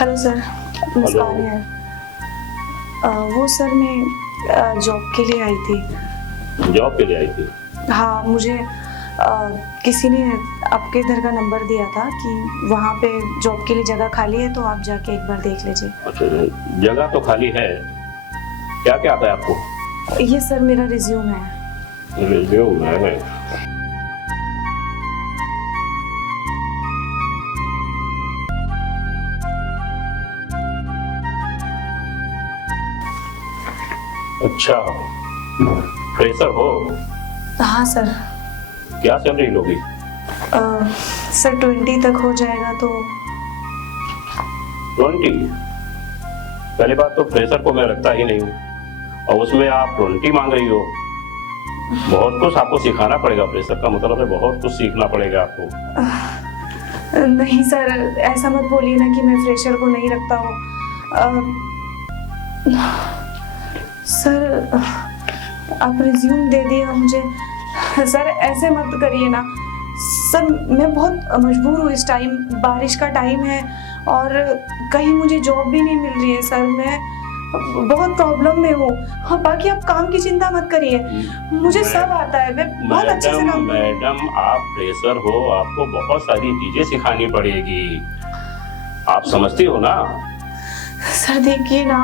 Hello sir, मुस्कान है। वो sir मैं जॉब के लिए आई थी। जॉब के लिए आई थी? हाँ, मुझे किसी ने आपके इधर का नंबर दिया था कि वहाँ पे जॉब के लिए जगह खाली है, तो आप जाके एक बार देख लीजिए। अच्छा, जगह तो खाली है। क्या क्या आता है आपको? ये सर मेरा रिज्यूम है। रिज्यूम है? अच्छा, फ्रेशर हो? हाँ सर। क्या सैलरी लोगी? सर 20 तक हो जाएगा तो। 20? पहली बात तो फ्रेशर को मैं रखता ही नहीं हूँ, और उसमें आप 20 मांग रही हो। बहुत कुछ आपको सिखाना पड़ेगा। फ्रेशर का मतलब है बहुत कुछ सीखना पड़ेगा आपको। नहीं सर, ऐसा मत बोलिए ना कि मैं फ्रेशर को नहीं रखता हूँ। सर आप रिज्यूम दे दिए मुझे। सर ऐसे मत करिए ना सर, मैं बहुत मजबूर हूँ। इस टाइम बारिश का टाइम है और कहीं मुझे जॉब भी नहीं मिल रही है सर। मैं बहुत प्रॉब्लम में हूँ। हाँ, बाकी आप काम की चिंता मत करिए, मुझे सब आता है। मैं बहुत अच्छे से काम। मैडम आप फ्रेशर हो, आपको बहुत सारी चीजें सिखानी पड़ेगी, आप समझती हो ना? सर देखिए ना,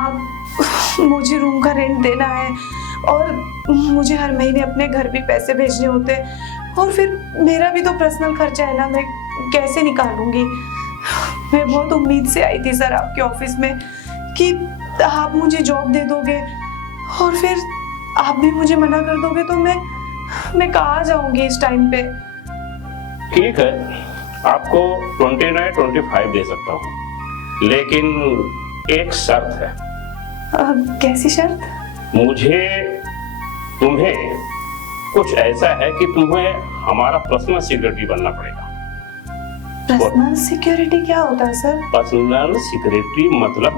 मुझे रूम का रेंट देना है और मुझे हर महीने अपने घर भी पैसे भेजने होते हैं, और फिर मेरा भी तो पर्सनल खर्चा है ना, मैं कैसे निकालूंगी। मैं बहुत उम्मीद से आई थी सर आपके ऑफिस में कि आप मुझे जॉब दे दोगे, और फिर आप भी मुझे मना कर दोगे तो मैं कहाँ जाऊंगी इस टाइम पे। ठीक है, आपको 29, 25 दे सकता हूँ, लेकिन एक शर्त है। कैसी शर्त? तुम्हें कुछ ऐसा है कि तुम्हें हमारा पर्सनल सिक्योरिटी बनना पड़ेगा। पर्सनल सिक्योरिटी क्या होता है सर? पर्सनल सिक्योरिटी मतलब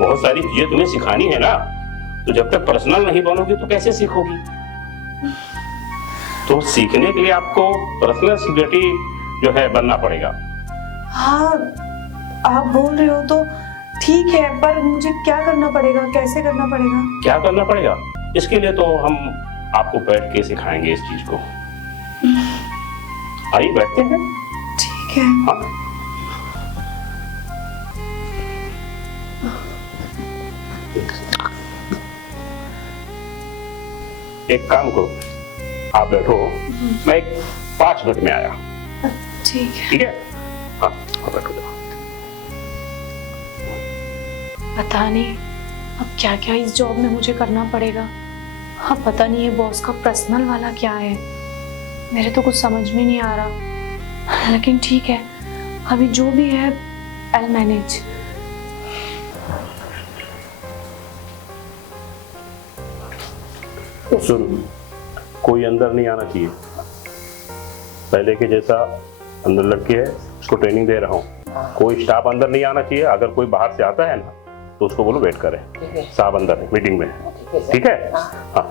बहुत सारी चीजें तुम्हें सिखानी है ना, तो जब तक पर्सनल नहीं बनोगी तो कैसे सीखोगी? तो सीखने के लिए आपको पर्सनल सिक्योरिटी जो है बनना पड़ेगा। हाँ, आप बोल रहे हो तो ठीक है, पर मुझे क्या करना पड़ेगा, कैसे करना पड़ेगा? क्या करना पड़ेगा? इसके लिए तो हम आपको बैठ के सिखाएंगे इस चीज को। आइए बैठते हैं। ठीक है। हाँ। एक काम करो, आप बैठो, मैं 5 मिनट में आया। ठीक है। ठीक है? हाँ, आप बैठो। पता नहीं अब क्या क्या इस जॉब में मुझे करना पड़ेगा। हाँ, पता नहीं ये बॉस का पर्सनल वाला क्या है, मेरे तो कुछ समझ में नहीं आ रहा, लेकिन ठीक है, अभी जो भी है I'll मैनेज। सुन, कोई अंदर नहीं आना चाहिए। पहले के जैसा अंदर लड़के है, उसको ट्रेनिंग दे रहा हूँ। कोई स्टाफ अंदर नहीं आना चाहिए। अगर कोई बाहर से आता है ना तो उसको बोलो वेट करे, साहब अंदर है, मीटिंग में। ठीक है? हाँ।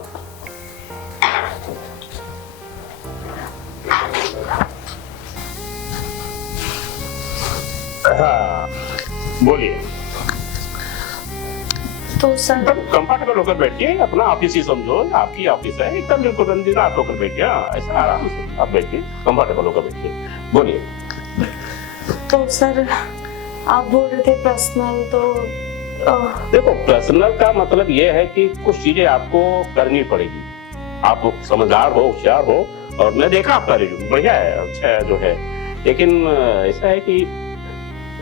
हाँ, बोलिए। तो सर कंफर्टेबल होकर बैठिए, अपना ऑफिस ही समझो, आपकी ऑफिस है, एकदम बिल्कुल रंजीनात होकर बैठिए। ऐसा आराम से आप बैठिए, कंफर्टेबल होकर बैठिए। बोलिए। तो सर आप बोल रहे थे पर्सनल, तो देखो, पर्सनल का मतलब ये है कि कुछ चीजें आपको करनी पड़ेगी। आप समझदार हो, होशियार हो, और मैं देखा आपका रिज्यूम बढ़िया है, अच्छा है जो है, लेकिन ऐसा है कि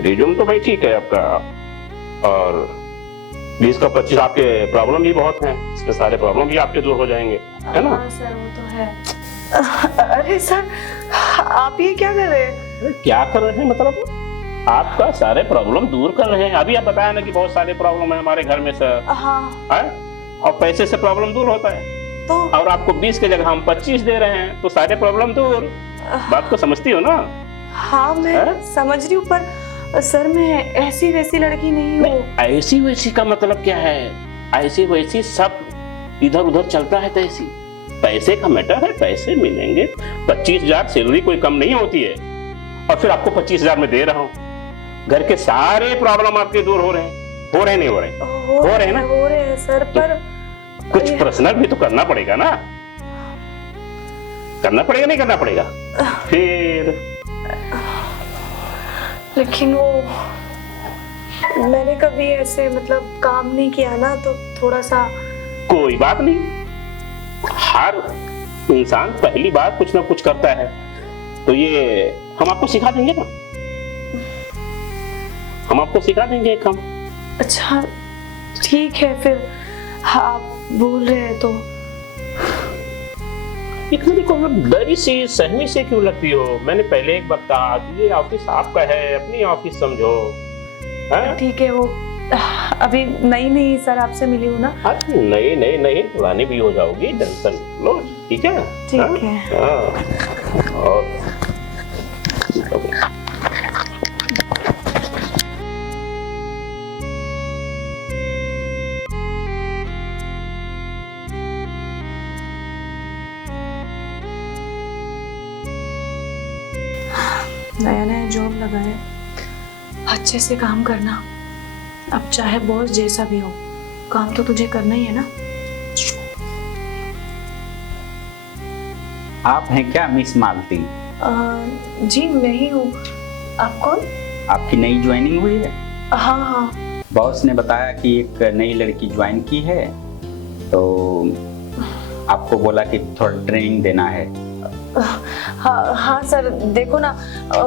रिज्यूम तो भाई ठीक है आपका, और 20 का 25 आपके प्रॉब्लम भी बहुत हैं, इसके सारे प्रॉब्लम भी आपके दूर हो जाएंगे, है ना? हाँ सर, वो तो है। अरे सर, आप ये क्या कर रहे हैं? क्या कर रहे हैं मतलब? आपका सारे प्रॉब्लम दूर कर रहे हैं। अभी आप बताया ना कि बहुत सारे प्रॉब्लम है हमारे घर में सर। हाँ। है? और पैसे से प्रॉब्लम दूर होता है, तो और आपको 20 की जगह हम 25 दे रहे हैं, तो सारे प्रॉब्लम दूर। बात को समझती हो ना? हाँ, मैं समझ रही हूँ, पर सर मैं ऐसी वैसी लड़की नहीं हूँ। ऐसी वैसी का मतलब क्या है? ऐसी वैसी सब इधर उधर चलता है तैसी। पैसे का मैटर है, पैसे मिलेंगे। 25,000 सैलरी कोई कम नहीं होती है, और फिर आपको 25,000 में दे रहा हूँ। घर के सारे प्रॉब्लम आपके दूर हो रहे हैं, हो रहे नहीं हो रहे? हो रहे हैं ना? हो रहे हैं सर, पर कुछ पर्सनल भी तो करना पड़ेगा ना, करना पड़ेगा नहीं करना पड़ेगा? फिर लेकिन वो मैंने कभी ऐसे मतलब काम नहीं किया ना, तो थोड़ा सा। कोई बात नहीं, हर इंसान पहली बार कुछ ना कुछ करता है, तो ये हम आपको सिखा देंगे ना, हम आपको सिखा देंगे काम। अच्छा ठीक है, फिर आप बोल रहे हैं तो। इतनी को डरी सी सहमी से क्यों लगती हो? मैंने पहले एक बार कहा कि ये ऑफिस आपका है, अपनी ऑफिस समझो। ठीक है, वो अभी नई सर आपसे मिली हूँ ना। नहीं पुरानी भी हो जाओगी, टेंशन लो, ठीक है? ठीक है। और नया जॉब लगा है, अच्छे से काम करना। अब चाहे बॉस जैसा भी हो, काम तो तुझे करना ही है ना। आप हैं क्या मिस मालती? जी मैं ही हूँ। आप कौन? आपकी नई ज्वाइनिंग हुई है? हाँ। बॉस ने बताया कि एक नई लड़की ज्वाइन की है, तो आपको बोला कि थोड़ा ट्रेनिंग देना है। हाँ सर, देखो ना,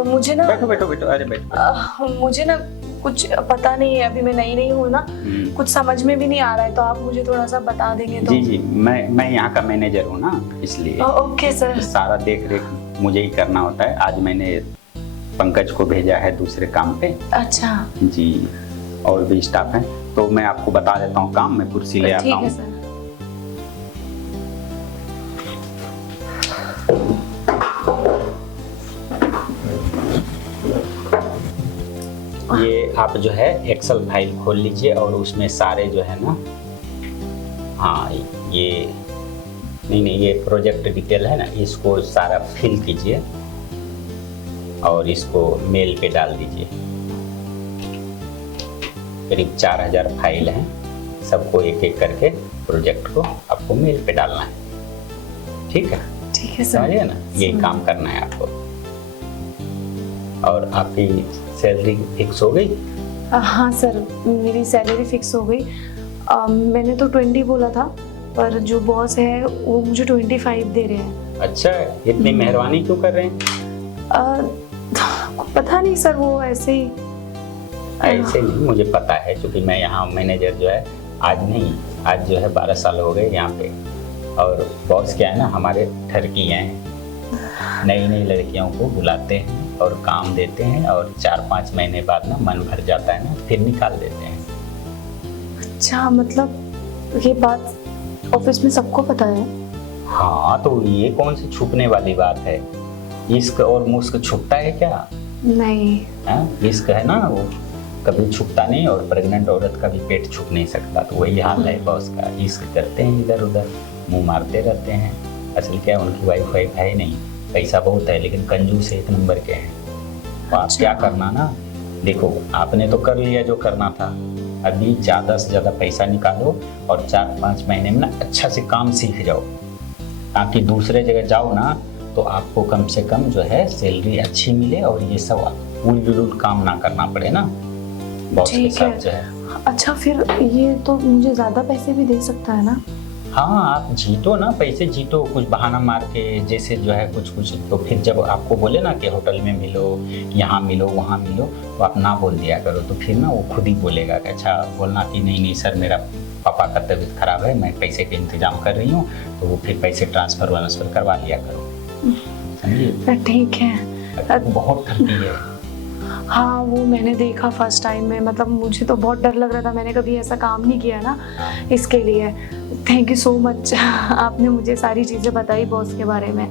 मुझे ना। बैठो अरे बैठो। मुझे ना कुछ पता नहीं है, अभी मैं नई हूँ ना, कुछ समझ में भी नहीं आ रहा है, तो आप मुझे थोड़ा सा बता देंगे तो। जी मैं यहाँ का मैनेजर हूँ ना, इसलिए। Okay sir. सारा देख रेख मुझे ही करना होता है। आज मैंने पंकज को भेजा है दूसरे काम पे। अच्छा जी, और भी स्टाफ है, तो मैं आपको बता देता हूँ काम। मैं कुर्सी ले आता हूँ। ये आप जो है एक्सेल फाइल खोल लीजिए और उसमें सारे जो है ना, हाँ ये नहीं ये प्रोजेक्ट डिटेल है ना, इसको सारा फिल कीजिए और इसको मेल पे डाल दीजिए। करीब 4000 फाइल हैं, सबको एक एक करके प्रोजेक्ट को आपको मेल पे डालना है। ठीक है सर, समझिए ना, यही काम करना है आपको। और आपकी सैलरी फिक्स हो गई? हाँ सर, मेरी सैलरी फिक्स हो गई। मैंने तो 20 बोला था, पर जो बॉस है वो मुझे 25 दे रहे हैं। अच्छा, इतनी मेहरबानी क्यों कर रहे हैं? पता नहीं सर, वो ऐसे ही। ऐसे नहीं, मुझे पता है, क्योंकि मैं यहाँ मैनेजर जो है आज जो है 12 साल हो गए यहाँ पे। और बॉस क्या है ना, हमारे ठरकियाँ हैं, नई लड़कियों को बुलाते हैं और काम देते हैं, और 4-5 महीने बाद ना मन भर जाता है ना, फिर निकाल देते हैं। अच्छा, मतलब ये बात ऑफिस में सबको पता है? हाँ, तो ये कौन सी छुपने वाली बात है? इश्क और मुश्क छुपता है क्या? नहीं। इश्क है ना, वो कभी छुपता नहीं, और प्रेग्नेंट औरत का भी पेट छुप नहीं सकता। तो वही हाल है बॉस का, इश्क करते हैं इधर उधर, मुंह मारते रहते हैं। असल क्या, उनकी वाइफ है नहीं, पैसा बहुत है, लेकिन कंजूस एक नंबर के हैं। तो आप क्या करना ना, देखो आपने तो कर लिया जो करना था, अभी ज़्यादा से ज़्यादा पैसा निकालो और 4-5 महीने में ना अच्छा से काम सीख जाओ, ताकि दूसरे जगह जाओ ना तो आपको कम से कम जो है सैलरी अच्छी मिले, और ये सब उलझुल काम ना करना पड़े ना बॉस के साथ जो है। अच्छा, फिर ये तो मुझे ज़्यादा पैसे भी दे सकता है ना? हाँ, आप जीतो ना, पैसे जीतो, कुछ बहाना मार के, जैसे जो है कुछ तो फिर जब आपको बोले ना कि होटल में मिलो, यहाँ मिलो, वहाँ मिलो, तो आप ना बोल दिया करो। तो फिर ना वो खुद ही बोलेगा कि अच्छा, बोलना कि नहीं सर, मेरा पापा का तबीयत खराब है, मैं पैसे के इंतजाम कर रही हूँ, तो वो फिर पैसे ट्रांसफर करवा लिया करो, समझिए? ठीक है। बहुत ठगी है। हाँ, वो मैंने देखा फर्स्ट टाइम में, मतलब मुझे तो बहुत डर लग रहा था, मैंने कभी ऐसा काम नहीं किया ना, इसके लिए थैंक यू सो मच। आपने मुझे सारी चीज़ें बताई बॉस के बारे में।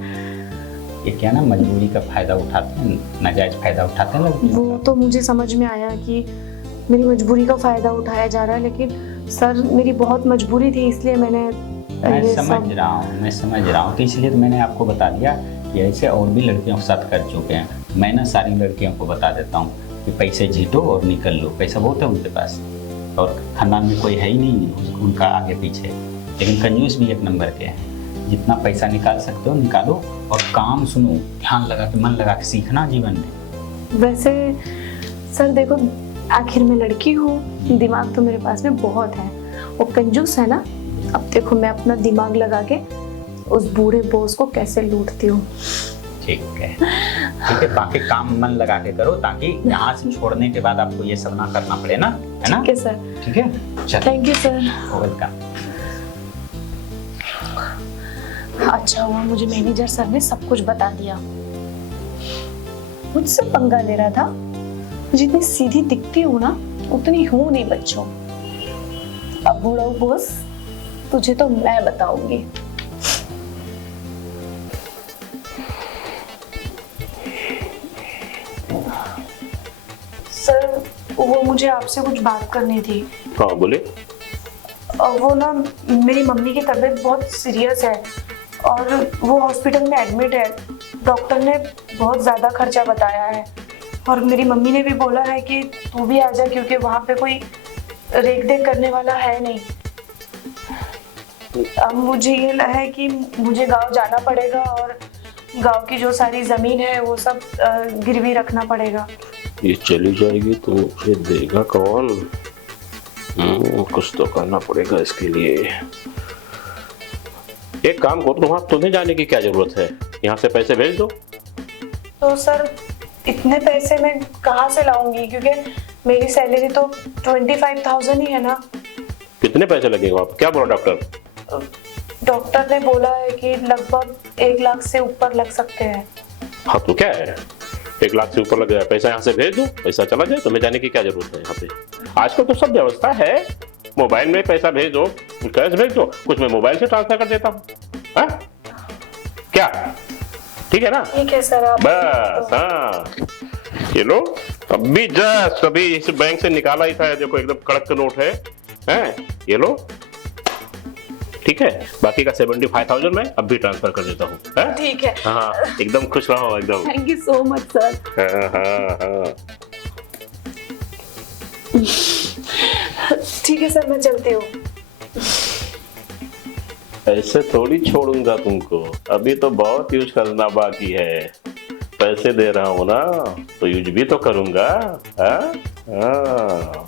ये क्या ना, मजबूरी का फायदा उठाते हैं, नाजायज फायदा उठाते हैं। वो तो मुझे समझ में आया कि मेरी मजबूरी का फायदा उठाया जा रहा है, लेकिन सर मेरी बहुत मजबूरी थी, इसलिए मैं समझ रहा हूँ, तो इसलिए तो मैंने आपको बता दिया कि ऐसे और भी लड़कियों के साथ कर चुके हैं। मैं ना सारी लड़कियों को बता देता हूँ, कि पैसे जीतो और निकल लो, पैसा बहुत है उनके पास और खानदान में कोई है ही नहीं उनका आगे पीछे, लेकिन कंजूस भी एक नंबर के हैं। जितना पैसा निकाल सकते हो निकालो और काम सुनो, ध्यान लगा के मन लगा के सीखना जीवन में। वैसे सर देखो, आखिर में लड़की हूँ, दिमाग तो मेरे पास में बहुत है। वो कंजूस है ना, अब देखो मैं अपना दिमाग लगा के उस बूढ़े बॉस को कैसे लूटती हूँ। ठीक है, बाकी काम मन लगा के करो ताकि यहाँ से छोड़ने के बाद आपको ये सब ना करना पड़े ना, है ना? ठीक है सर। ठीक है, चल। Thank you sir. वेलकम। अच्छा हुआ मुझे मैनेजर सर ने सब कुछ बता दिया। मुझसे पंगा ले रहा था। जितनी सीधी दिखती हूँ ना उतनी हूँ नहीं बच्चों। अब बूढ़ा बॉस, तुझे तो मैं बताऊंगी। सर वो मुझे आपसे कुछ बात करनी थी। हाँ बोले। वो ना, मेरी मम्मी की तबीयत बहुत सीरियस है और वो हॉस्पिटल में एडमिट है। डॉक्टर ने बहुत ज़्यादा खर्चा बताया है और मेरी मम्मी ने भी बोला है कि तू भी आ जा, क्योंकि वहाँ पे कोई रेख देख करने वाला है नहीं। अब मुझे ये है कि मुझे गांव जाना पड़ेगा और गांव की जो सारी ज़मीन है वो सब गिरवी रखना पड़ेगा। ये चली जाएगी तो मुझे देगा कौन? कुछ तो करना पड़ेगा इसके लिए। एक काम करो, तुम्हें जाने की क्या जरूरत है, यहाँ से पैसे भेज दो। तो सर इतने पैसे मैं कहाँ से लाऊंगी, क्योंकि मेरी सैलरी तो 25,000 ही है ना। कितने पैसे लगेगा? आप क्या बोला डॉक्टर? डॉक्टर ने बोला है कि लगभग 1 लाख से ऊपर लग सकते हैं। हाँ तो क्या है, 1 लाख से ऊपर लग जाए, पैसा यहाँ से भेज दो, पैसा चला जाए। तुम्हें जाने की क्या जरूरत है? यहाँ पे आजकल तो सब व्यवस्था है, मोबाइल में पैसा भेज दो, कैश भेज दो, कुछ मैं मोबाइल से ट्रांसफर कर देता हूँ। हाँ क्या, ठीक है ना? ठीक है सर। आप बस हाँ, ये लो अभी जस्ट अभी इस बैंक से निकाला ही था, देखो एकदम कड़क नोट है, ये लो। ठीक है, बाकी का 75,000 मैं अभी ट्रांसफर कर देता हूँ। ठीक है। हाँ एकदम खुश रहो एकदम। Thank you so much sir. हाँ। ठीक है सर, मैं चलती हूँ। ऐसे थोड़ी छोड़ूंगा तुमको, अभी तो बहुत यूज करना बाकी है। पैसे दे रहा हूँ ना तो यूज भी तो करूंगा। हाँ।